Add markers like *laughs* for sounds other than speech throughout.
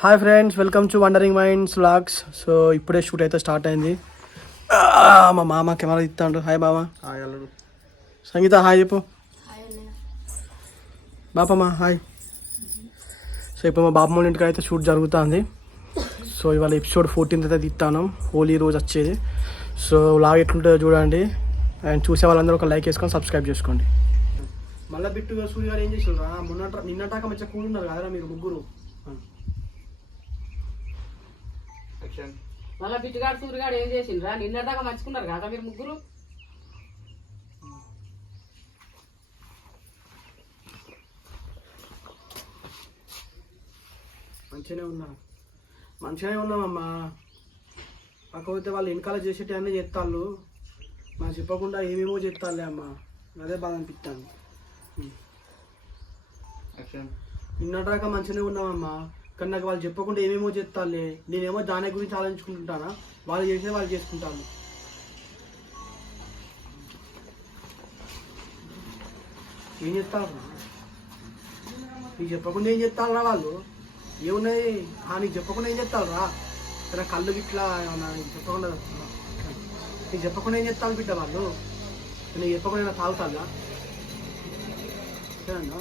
Hi friends welcome to wondering minds vlogs so ఇప్పుడే shoot అయితే start అయింది. ఆ, మా మామ కెమెరా ఇస్తాడు హాయ్ మామ. సంగీత హాయ్ చెప్పు. బాపమ్మ హాయ్ సో ఇప్పుడు మా బాపమ్మ ఇంటికి అయితే షూట్ జరుగుతుంది. సో ఇవాళ ఎపిసోడ్ ఫోర్టీన్త్ అయితే తీస్తాను. హోలీ రోజు వచ్చేది. సో లాగ్ ఎట్లుంటుందో చూడండి. అండ్ చూసే వాళ్ళందరూ ఒక లైక్ వేసుకొని సబ్స్క్రైబ్ చేసుకోండి. మళ్ళీ బిట్టు సూర్య గారు ఏం మొన్న నిన్నటాక మంచిగా కూలున్నారు కదరా మీరు ముగ్గురు? మళ్ళా బిట్టుగాడు సూర్యగాడు ఏం చేసిండ్రా? నిన్నదాకా మంచుకున్నారు కదా మీరు ముగ్గురు? మంచిగానే ఉన్నా. మంచిగానే ఉన్నామమ్మా. కాకపోతే వాళ్ళు వెనకాల చేసేటి అన్నీ చేస్తాళ్ళు. నాకు చెప్పకుండా ఏమేమో చేస్తాలే అమ్మా. అదే బాధ అనిపిస్తాను నిన్నటాక మంచిగానే ఉన్నామమ్మా. కానీ నాకు వాళ్ళు చెప్పకుండా ఏమేమో చేస్తాలే నేనేమో దాని గురించి ఆలోచించుకుంటానా వాళ్ళు చేసే వాళ్ళు చేసుకుంటాను ఏం చేస్తారు నీకు చెప్పకుండా ఏం చేస్తారా వాళ్ళు? ఏమున్నాయి? నీకు చెప్పకుండా ఏం చేస్తారా తన కళ్ళు గిట్లా ఏమన్నా నీకు చెప్పకుండా నీకు చెప్పకుండా ఏం చేస్తాను బిడ్డ వాళ్ళు? నేను చెప్పకుండా ఏమైనా తాగుతారా?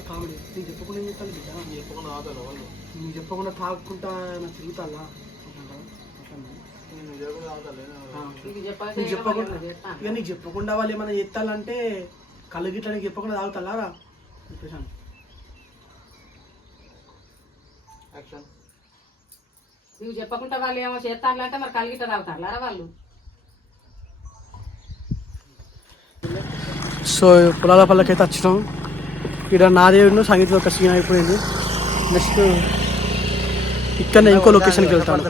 కామెడీ. నీకు చెప్పకుండా ఏం చేస్తాను బిడ్డ? చెప్పకుండా ఆదాలు వాళ్ళు? నీకు చెప్పకుండా తాగుకుంటా తిరుగుతాలా ఆదాలు ఆ. నీకు చెప్పాక నీకు చెప్పకుండా ఇక నీకు చెప్పకుండా వాళ్ళు ఏమైనా చేస్తాలంటే కళ్ళు గిట్ల నీకు చెప్పకుండా తాగుతారా? చెప్పేసాను నువ్వు చెప్పకుండా వాళ్ళు ఏమో చేస్తాను అంటే మరి కలిగిట తాగుతారా వాళ్ళు. సో పొలాల పల్లకైతే వచ్చినాం. ఇక్కడ నాదేవుడు సంగీతం ఒక సీన్ అయిపోయింది. నెక్స్ట్ ఇక్కడ ఇంకో లొకేషన్కి వెళ్తాను.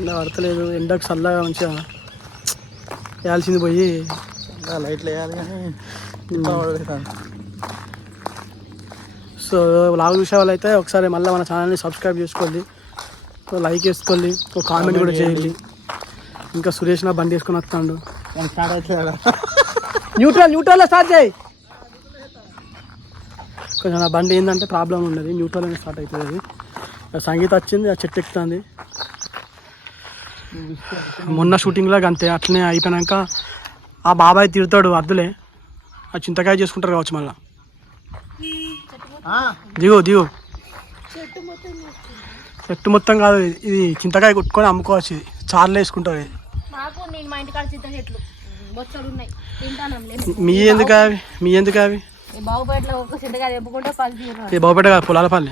ఇలా పడతలేదు. ఎండకు చల్లగా మంచిగా వేయాల్సింది పోయి లైట్లు వేయాలి కానీ సో లాగ్ చూసే వాళ్ళైతే ఒకసారి మళ్ళీ మన ఛానల్ని సబ్స్క్రైబ్ చేసుకోండి. లైక్ వేసుకోండి. ఒక కామెంట్ కూడా చేయండి. ఇంకా సురేష్ నా బండి వేసుకొని వస్తాడు. స్టార్ట్ అయితే న్యూట్రల్ న్యూట్రల్లో స్టార్ట్ చేయి. కొంచెం నా బండి ఏంటంటే ప్రాబ్లం ఉన్నది. న్యూట్రల్ అనేది స్టార్ట్ అవుతుంది అది. సంగీత వచ్చింది ఆ చెట్టు ఎక్కుతుంది. మొన్న షూటింగ్లో అంతే అట్లనే అయిపోయినాక ఆ బాబాయ్ తిడతాడు అద్దులే. ఆ చింతకాయ చేసుకుంటారు కావచ్చు మళ్ళీ. దిగు దిగు. చెట్టు మొత్తం కాదు ఇది. చింతకాయ కొట్టుకొని అమ్ముకోవచ్చు ఇది. చార్లు వేసుకుంటారు ఇది. మీ ఎందుకు అవి? మీ ఎందుకు అవి? ఈ ఒక తెప్పుకుంటే ఇది బాగుపేట కాదు పొలాల పల్ల.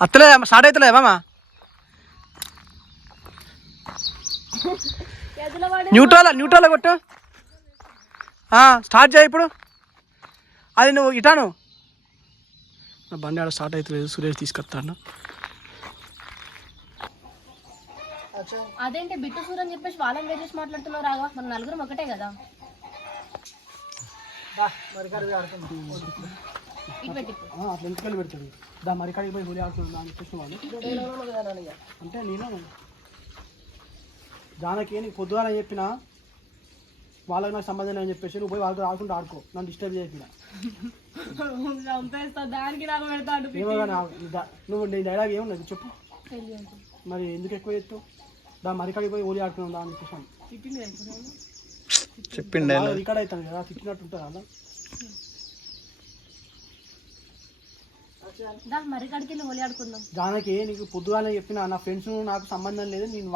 అత్తలే స్టార్ట్ అవుతలే పడి న్యూట్రల్ న్యూట్రల్ కొట్టు. ఆ, స్టార్ట్ చేయి ఇప్పుడు. అది నువ్వు ఇటాను నా బండి ఆడ స్టార్ట్ అవుతలేదు సురేష్ తీసుకొస్తాను అదేంటి బిట్టు సూర్ అని చెప్పేసి వాళ్ళని వేరేసి మాట్లాడుతున్నావు రాగా మన నలుగురం ఒకటే కదా. అట్లా ఎందుకు పెడతాడు. దా మరి కాడికి పోయి హోలీ ఆడుతున్నాడు అని చెప్పేసి వాళ్ళు అంటే నేను జానకి నీకు పొద్దుగానే చెప్పిన వాళ్ళకి నాకు సంబంధం లేదని చెప్పేసి నువ్వు పోయి వాళ్ళతో ఆడుకుంటూ ఆడుకో. నన్ను డిస్టర్బ్ చేయకుండా. దానికి నాకు పెడతాడు ఏమో నువ్వు నీ డైలాగ్ ఏమున్నది చెప్పు. మరి ఎందుకు ఎక్కువ చెప్తావు దా మరి కాడికి పోయి హోలీ ఆడుతున్నాం దా అని చెప్పేసి చెప్పిండే రికార్డ్ అవుతాను కదా తిట్టినట్టు ఉంటుంది ఆడుకుందాం. జానకి నీకు పొద్దుగానే చెప్పిన నా ఫ్రెండ్స్ నాకు సంబంధం లేదు నేను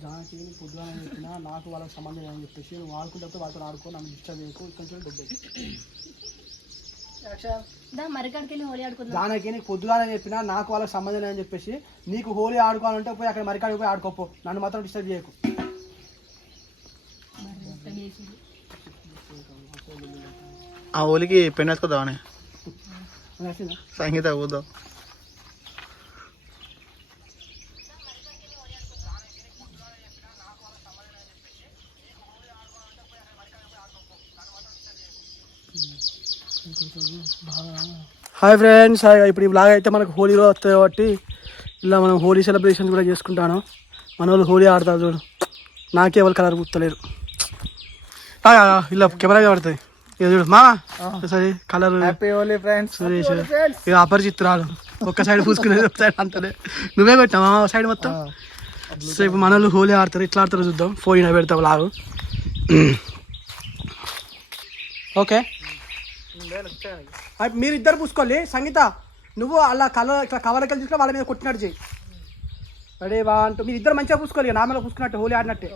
జానకి నీకు పొద్దుగానే చెప్పిన నాకు వాళ్ళకి సంబంధం లేదని చెప్పేసి నువ్వు ఆడుకుంటే వాళ్ళతో ఆడుకో నన్ను డిస్టర్బ్ చేయకు ఇక్కడ నుంచి డబ్బే దా మరి కాడికి వెళ్ళి హోలీ ఆడుకుందాం. జానకి నీకు పొద్దుగానే చెప్పిన నాకు వాళ్ళకి సంబంధం లేదని చెప్పేసి నీకు హోలీ ఆడుకోవాలంటే పోయి అక్కడ మరికాడికి పోయి ఆడుకోపో. నన్ను మాత్రం డిస్టర్బ్ చేయకు. ఆ ఓలికి పెన్ వేసుకుందామని? సంగీత కూద్దాం హాయ్ ఫ్రెండ్స్ ఇప్పుడు ఈ బ్లాగ్ అయితే మనకు హోలీలో వస్తాయి కాబట్టి ఇలా మనం హోలీ సెలబ్రేషన్ కూడా చేసుకుంటాను. మన వాళ్ళు హోలీ ఆడతారు చూడు. నాకే వాళ్ళు కలర్ గుర్తలేరు ఇలా కెమెరా పడుతుంది. ఇక చూడు మా సరే కలర్ హోలీ ఫ్రెండ్స్ సురేష్ ఇక అపరిచిత్రాలు ఒక్క సైడ్ పూసుకునేది ఒక సైడ్ అంతలే. నువ్వే కొట్టావా సైడ్ మొత్తం? సో ఇప్పుడు మనలు హోలీ ఆడతారు ఇట్లా ఆడతారు చూద్దాం. ఫోన్ పెడతావు లాగు ఓకే. మీరు ఇద్దరు పూసుకోవాలి సంగీత నువ్వు అలా కలర్ ఇట్లా కవర్కి తీసుకుని వాళ్ళ మీద కొట్టినట్టు చేయి రెడీ వన్ టూ మీరు ఇద్దరు మంచిగా పూసుకోవాలి నార్మల్గా పూసుకున్నట్టు Holi ఆడినట్టే.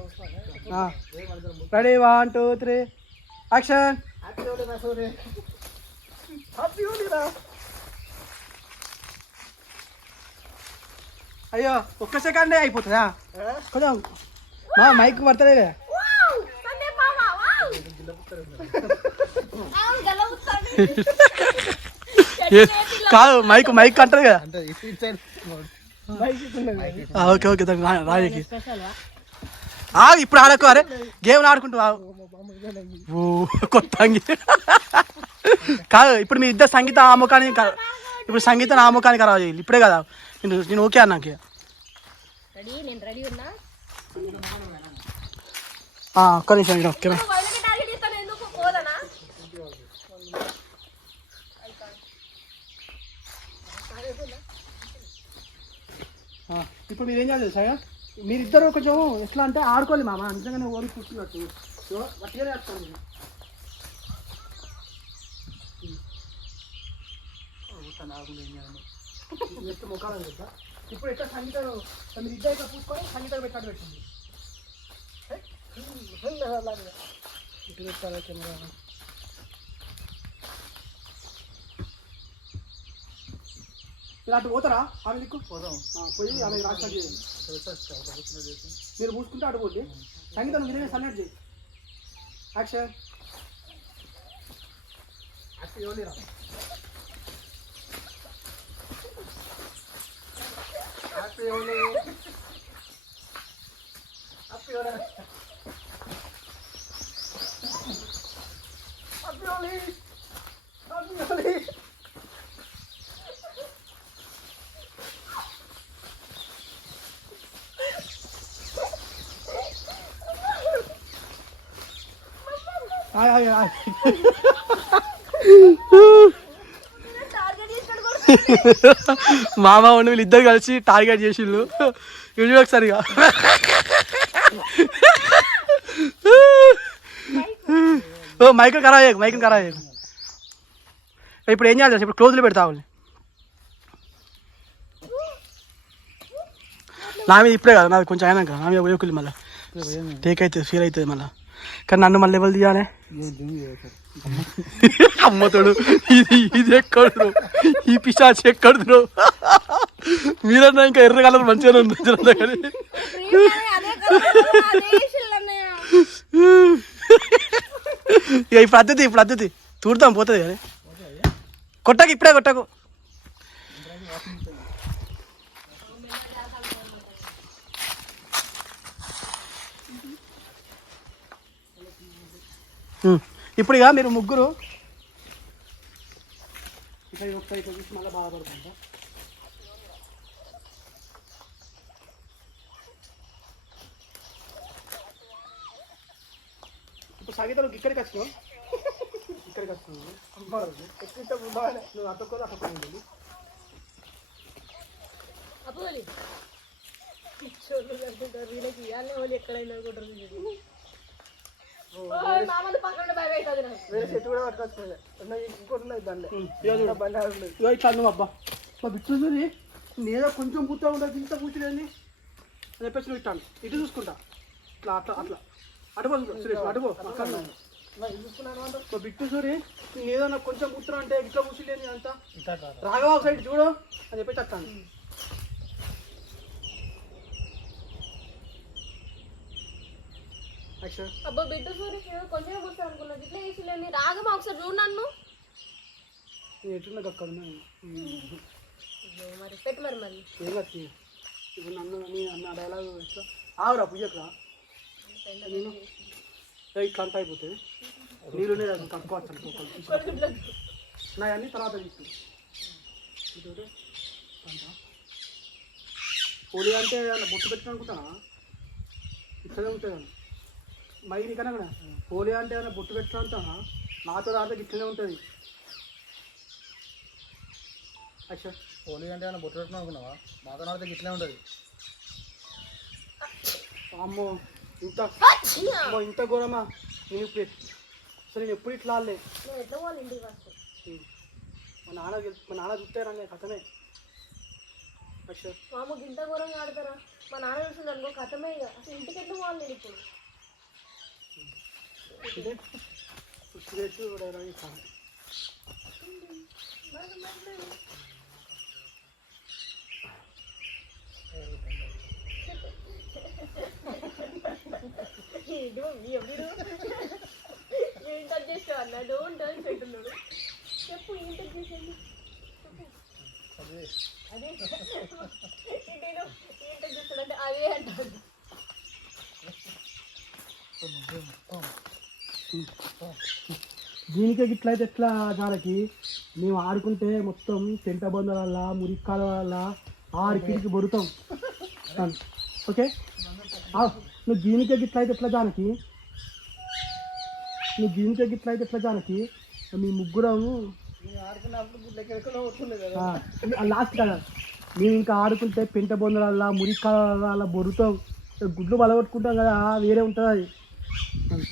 Ready one two three. Action. అయ్యో ఒక్క సెకండే అయిపోతుందా? కొంచెం మా మైక్ పడతలేదే. *laughs* *laughs* కాదు మైక్ మైక్ అంటది కదా. అంటే ఇటు సైడ్ ఆ, ఓకే ఓకే దానికి రా- రాయకి. ఆ, ఇప్పుడు ఆడకు అరే గేమ్ ఆడుకుంటూ ఆగు. ఓ కొత్త. కాదు ఇప్పుడు మీ ఇద్దరు సంగీత ఆ ముఖానికి కా- ఇప్పుడు సంగీతం ఆ ముఖానికి రావు చేయాలి ఇప్పుడే కదా. నేను నేను ఓకే అన్నాకి రెడీ నేను రెడీ ఉన్నా? ఆ, ఒక్క నిమిషం ఇక్కడ ఓకే నువ్వు వైలకి టార్గెట్ ఇస్తాను ఎందుకు పోదనా ఆ, ఇప్పుడు మీరు ఏం చేయాలి తెలుసా మీరిద్దరు కొంచెం ఎట్లా అంటే ఆడుకోవాలి మామ నిజంగానే ఓడి కూర్చున్నట్టు సో, గట్టిగానే ఆడుకోండి మీరు. ఆ, ముఖాలు కదా ఇప్పుడు ఎట్లా సంగీతం మీరు ఇద్దరు ఇట్లా పూసుకొని సంగీతం పెట్టాడు పెట్టింది ఏయ్, పెట్టాలి కెమెరా మీరు అటు పోతారా? ఆమె దిక్కు పోదాం. పోయి ఆమె రాష్ట్రం మీరు పూసుకుంటే అటు పోండి. సంగీతం మీరే సన్నట్టు చేయి. యాక్షన్ హ్యాపీ హోలీ రా happy Holi happy Holi happy Holi happy Holi మామ ఉండి వీళ్ళు ఇద్దరు కలిసి టార్గెట్ చేసిండు వీళ్ళు ఒకసారిగా ఓ మైక్ ఖరాబ్ చేయకు మైక్ ఖరాబ్ చేయకు. ఇప్పుడు ఏం చేయాలి? ఇప్పుడు క్లోజ్లో పెడతావు నా మీద ఇప్పుడే కదా నాది కొంచెం అయినాక. నా మీద పోయకులు మళ్ళీ. టేక్ అవుతుంది ఫీల్ అవుతుంది మళ్ళీ. కానీ నన్ను మళ్ళీ ఎవరు తీయాలి? *laughs* అమ్మతోడు ఇది ఇది ఎక్కడు ఈ పిశాచి ఎక్కడు మీరన్నా ఇంకా ఎర్ర కలర్ మంచిగా ఉంది కానీ ఇక ఇప్పుడు అద్దెతి ఇప్పుడు అద్దెతి చూడతాం పోతుంది కానీ. కొట్టకు ఇప్పుడే కొట్టకు. ఇప్పుడు ఇక మీరు ముగ్గురు ఇక ఈ ఒకసారి ఇట్లా చూసి మళ్ళీ ఇప్పుడు సంగీతం ఇక్కడికి వచ్చినావు ఇక్కడికి వచ్చినావు ఎక్కింటప్పుడు బాగానే నువ్వు అటొక్కరు అటొక్కరు అప్పుడు వీళ్ళకి ఇవ్వాలి వాళ్ళు ఎక్కడైనా కూడా వీళ్ళు. ఓయ్, మామది పక్కన భయం అవుతుంది నాకు వేరే చెట్టు కూడా పట్టుకొచ్చుకోలే. ఇంకోటి ఉన్నాయి బండి బండి ఆడున్నాయి ఇగో ఇట్లా అన్ను అబ్బా. మా బిట్టు చూసి నేదో కొంచెం పూర్తిగా ఉండదు ఇంత పూర్తిలేని అని చెప్పేసి నువ్వు ఇట్టాను ఇటు చూసుకుంటా. ఇట్లా అట్లా అట్లా. అటుపో సురేష్ అటుపో. బిట్టు సూరి నేను ఏదన్నా కొంచెం కూర్చున్నా అంటే ఇట్లా కూర్చులేని అంతా. రాఘవ సైడ్ చూడు అని చెప్పేసి అట్టాను అబ్బా బిడ్డ సూర్య కొంచెం కూర్చో అనుకున్నది ఇట్లా వేసిలేని రాగమా ఒకసారి చూడు నన్ను. నేను ఎట్లున్నా అక్కడ మరి పెట్టు మరి మరి. ఏం కత్తి ఇప్పుడు నన్ను నీ అన్న డైలాగ్ ఆవురా పుయ్యకరా నేను ఇట్లా అంతా అయిపోతుంది నీళ్ళునే అది తక్కువ వచ్చాను నా అన్ని తర్వాత అంతా. హోలీ అంటే బొట్టు పెట్టిన అనుకుంటానా ఇట్లనే ఉంటుంది మైని కన్నా కూడా హోలీ అంటే ఏమన్నా బొట్టు పెట్టిన అంటానా నాతో ఆడితే గిట్లనే ఉంటుంది. అచ్చా. హోలీ అంటే ఏమైనా బొట్టు పెట్టుకుని అనుకున్నావా? మాతో ఆడితే ఇట్లే ఉంటుంది. అమ్మో ఇంత అమ్మో ఇంత ఘోరమా? నేను ఇప్పుడు అసలు నేను ఎప్పుడు ఇట్లా ఆడలే? నేను మా నాన్న మా నాన్న చూస్తే రంగే కథమే. అచ్చా. మా అమ్మ గింత ఘోరంగా ఆడతారా? మా నాన్న చూసిండు అనుకో కథమే ఇక. అసలు ఇంటికి ఎట్లా పోవాలి నేను ఇప్పుడు? ఇదే సిగరెట్ కూడా ఇస్తాను ఏంటి మమ్మీ ఎవరు ఏం టచ్ చేస్తావు అన్న డోంట్ టచ్ పెట్టున్నాడు చెప్పు ఏం టచ్ చేసేది అదే ఇటేనో ఏం టచ్ చేస్తాడంటే అదే అంటాడు దీనికే గిట్ల అయితే ఎట్లా జానకి మేము ఆడుకుంటే మొత్తం పెంట బందల వల్ల మురిక్కాల వల్ల ఆడికిడికి బొరుతాం. *laughs* ఓకే? ఆ, నువ్వు దీనికే గిట్ల అయితే ఎట్లా జానకి నువ్వు దీనికే గిట్ల అయితే ఎట్లా జానకి మీ ముగ్గురం లాస్ట్ కదా. మేము ఇంకా ఆడుకుంటే పెంట బొందల మురిక్కాల వల్ల బొరుతాం. గుడ్లు బలగొట్టుకుంటాం కదా వేరే ఉంటుంది. అది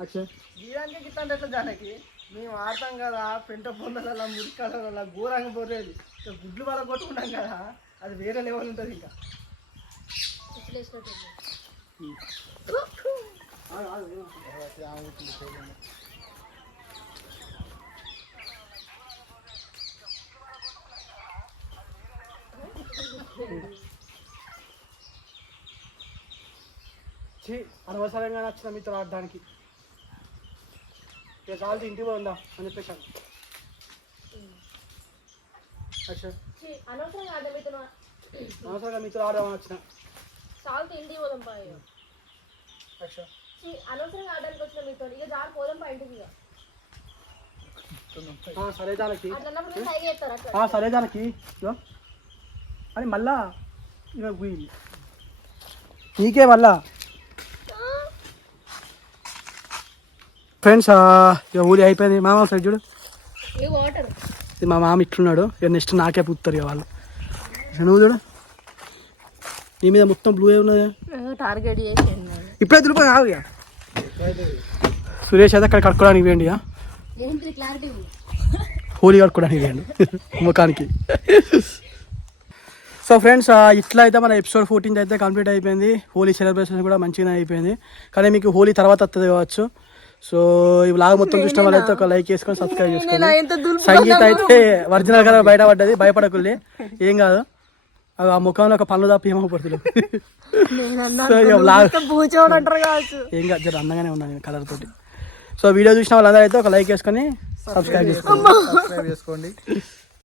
నీకు నీకా అక్షయ్ గీరానికి గిట్ల అంటే ఎట్లా జానకి? మేము ఆడతాం కదా పెంట పొందల మురికాల ఘోరంగా పోరేది. ఇక గుడ్లు వాళ్ళ కొట్టుకుంటాం కదా అది వేరే లెవెల్ ఉంటుంది ఇంకా. అనవసరంగా నచ్చిన మీతో ఆడడానికి. ఇక చాలు ఇంటికి పోందా అని ఛీ, అనవసరంగా ఆడ మీతో? అనవసరంగా మీతో ఆడదామని వచ్చిన. చాలు ఇంటికి పోదాం పా ఇక. అచ్చా. ఛీ, అనవసరంగా ఆడడానికి వచ్చిన మీతో. ఇక జారు పోదాం పా ఇంటికి ఇక. ఆ, సరే దానికి అట్లా అన్నప్పుడు మీరు సైగా చేస్తారు అట్లా. ఆ, సరే దానికి ఇగో. అని మళ్ళా ఇక పోయింది. నీకే మళ్ళా? ఫ్రెండ్స్ ఇక ఊరి అయిపోయింది. మామ సైడ్ చూడు. ఇది మా మామ ఇట్లున్నాడు. ఇక నెక్స్ట్ నాకే పుత్తారు ఇక వాళ్ళు. నువ్వు చూడు. నీ మీద మొత్తం బ్లూ ఏ ఉన్నది? టార్గెట్ చేసి ఇప్పుడే దులుపు కాదు ఇక సురేష్ అయితే అక్కడ కట్టుకోవడానికి వేయండి ఇక హోలీ కట్టుకోవడానికి వేయండి ముఖానికి. సో ఫ్రెండ్స్ ఇట్లా అయితే మన ఎపిసోడ్ ఫోర్టీన్త్ అయితే కంప్లీట్ అయిపోయింది. హోలీ సెలబ్రేషన్ కూడా మంచిగానే అయిపోయింది. కానీ మీకు హోలీ తర్వాత వస్తుంది కావచ్చు. సో ఈ లాగా మొత్తం చూసిన వాళ్ళైతే ఒక లైక్ చేసుకొని సబ్స్క్రైబ్ చేసుకోండి సంగీత అయితే ఒరిజినల్గా బయటపడ్డది భయపడకులే ఏం కాదు. అది ఆ ముఖంలో ఒక పనులు తప్ప ఏమో పడుతుంది. ఏం కాదు జర అందంగానే ఉన్నాను కలర్ తోటి. సో వీడియో చూసిన వాళ్ళందరూ అయితే ఒక లైక్ వేసుకొని సబ్స్క్రైబ్ చేసుకోండి సబ్స్క్రైబ్ చేసుకోండి.